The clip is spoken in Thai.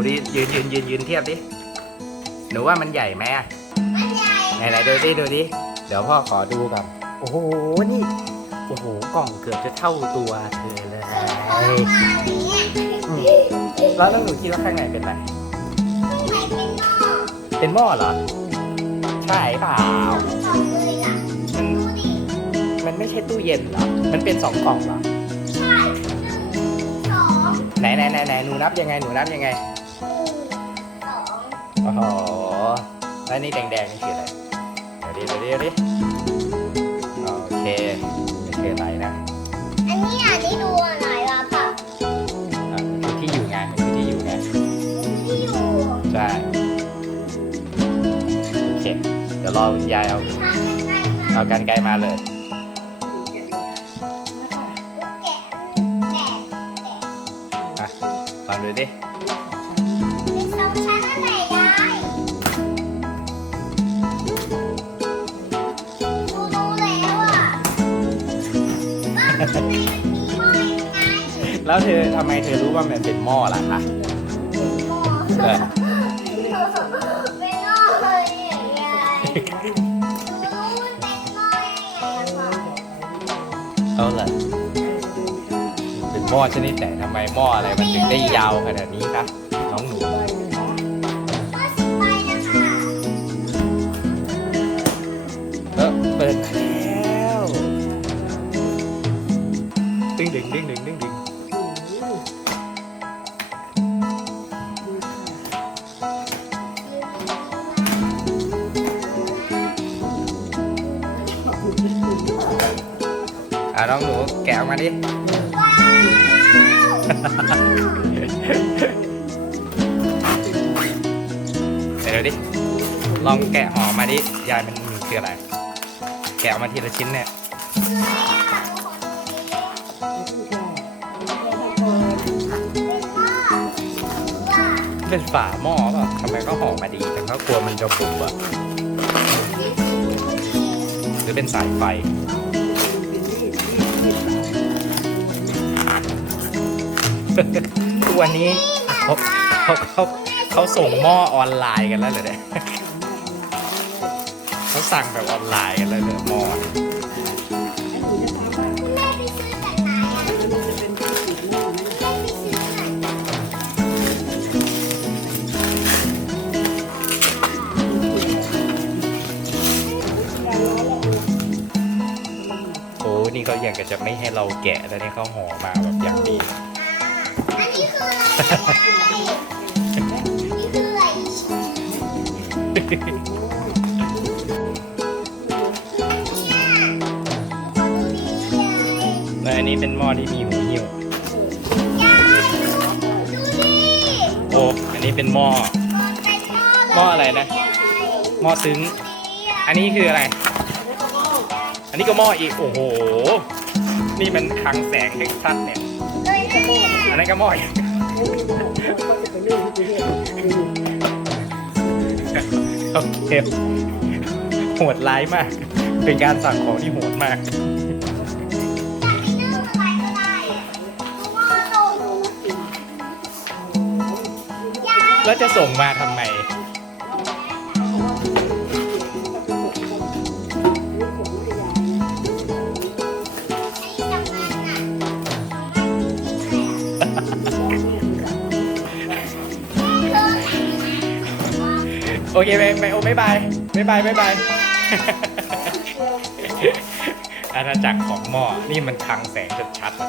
นูดิยืนยืนยืนยืนเทียบดิ หนูว่ามันใหญ่ไหมอะมันใหญ่ไหนไหนดูดิดูดิ เดี๋ยวพ่อขอดูก่อนโอ้โห นี่ โอ้โห กล่องเกือบจะเท่าตัวเธอเลยออกมาอย่างเงี้ยอืมแล้วน้องหนูคิดว่าข้างในเป็นอะไรไม่เป็นหม้อเป็นหม้อเหรอ ใช่เปล่าสองเลยอะมันดูดิมันไม่ใช่ตู้เย็นเหรอ มันเป็นสองกล่องเหรอใช่หนึ่งสองไหนไหนไหนไหนหนูนับยังไง หนูนับยังไงหนึ่งส องโอ้โหแล้วนี่แดงๆนี่คืออะไรเดี๋ยวดิเดี๋ยวดิเดี๋ยวดิโอเคไม่คืออะไรนะอันนี้อะนี่ดูอะไรวะป่ะอะมันคือที่อยู่ไงมันคือที่อยู่ไงที่อยู่ใช่โอเค เดี๋ยวรอคุณยายเอา ทางใกล้ๆมาเอากันไกลมาเลย แกะแกะแกะ อะลองดูดิ แล้วเธอทำไมเธอรู้ว่ามันเป็นหม้อล่ะคะหม้อเออเป็นหม้อเลยอย่างเงี้ยรู้มันเป็นหม้อยังไงอะพ่อเอาล่ะเป็นหม้อชนิดไหนทำไมหม้ออะไรมันถึงได้ยาวขนาดนี้คะน้องหนู ดึงดึงดึงดึงดึงดึงอะน้องหนูแกะออกมาดิว้าวเดี๋ยวดิ ลองแกะห่อมาดิ ยายมันคืออะไร แกะออกมาทีละชิ้นเนี่ย เป็นฝาหม้อเปล่ะทำไมก็ห่อมาดี แต่ก็กลัวมันจะบุบอะหรือเป็นสายไฟ ทุกวันนี้เขาเขาเขาเขาส่งหม้อออนไลน์กันแล้วเหรอเนี่ยเขาสั่งแบบออนไลน์กันแล้วเหรอหม้อ เขาอยากจะไม่ให้เราแกะแล้วนี่เขาห่อมาแบบอย่างดี อันนี้คืออะไรอะยายนี่คืออะไรเนี่ยขอดูดิยายแล้วอันนี้เป็นหม้อที่มีหูหิ้วยายดูดิโอ้อันนี้เป็นหม้อมันเป็นหม้อหม้ออะไรนะยายหม้อซึ้ง อันนี้คืออะไร อั นนี้ก็หม้ออีก โอ้โห นี่มันคลังแสงเท็กซัสเนี่ยเลยนะเนี่ย อันนั้นก็หม้ออีกโอเคโหดร้ายมาก เป็นการสั่งของที่โหดมากอยากให้นึ่งอะไรก็ได้อะดูหม้อส่งยายแล้วจะส่งมาทำไม อเคไปไปโอ้บายบายบายบายบายบายอาณาจักรของหม้อนี่มันคลังแสงชัดๆ